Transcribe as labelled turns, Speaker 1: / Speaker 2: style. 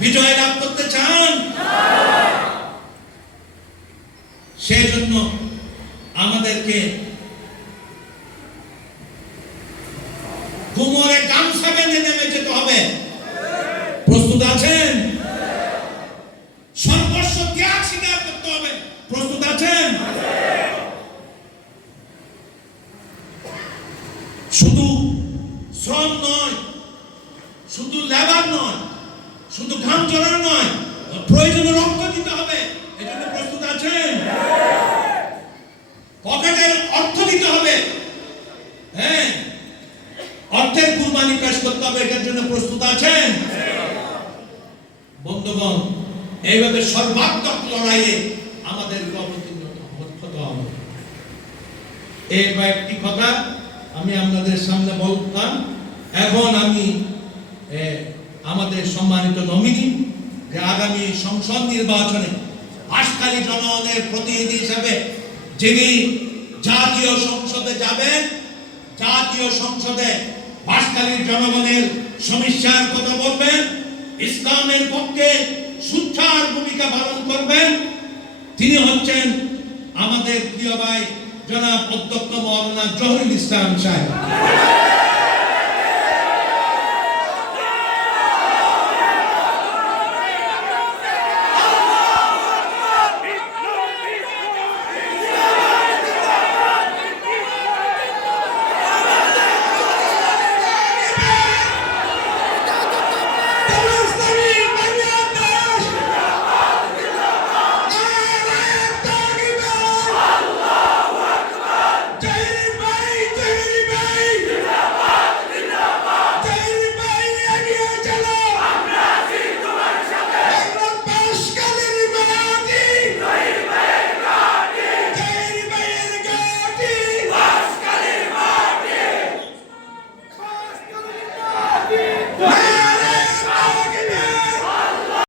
Speaker 1: বিজয় লাভ করতে চান? সেজন্য আমাদেরকে কোমরে গামছা বেঁধে নেমে যেতে হবে। প্রস্তুত আছেন? সর্বস্ব ত্যাগ স্বীকার করতে হবে। প্রস্তুত আছেন? শুধু শ্রম নয়, শুধু লেবার নয় শুধু ঘাম ঝরানো নয়, প্রয়োজনে রক্ত দিতে হবে। এজন্য প্রস্তুত আছেন? পকেটের অর্থ দিতে হবে। হ্যাঁ? অর্থের কুরবানি পেশ করতে হবে, এটার জন্য প্রস্তুত আছেন? বন্ধুগণ, এইভাবে সর্বাত্মক লড়াইয়ে আমাদের অবতীর্ণ এই কয়েকটি কথা আমি আপনাদের সামনে বলতাম। এখন আমি আমাদের সম্মানিত নমিনি যে আগামী সংসদ নির্বাচনে হাসখালী জনগণের প্রতিনিধি হিসাবে যিনি জাতীয় সংসদে যাবেন, জাতীয় সংসদে বাসখালীর জনগণের সমস্যার কথা বলবেন, ইসলামের পক্ষে সুচ্ছার ভূমিকা পালন করবেন। তিনি হচ্ছেন আমাদের প্রিয় ভাই জনাব অধ্যক্ষ মৌলানা জহরুল ইসলাম সাহেব।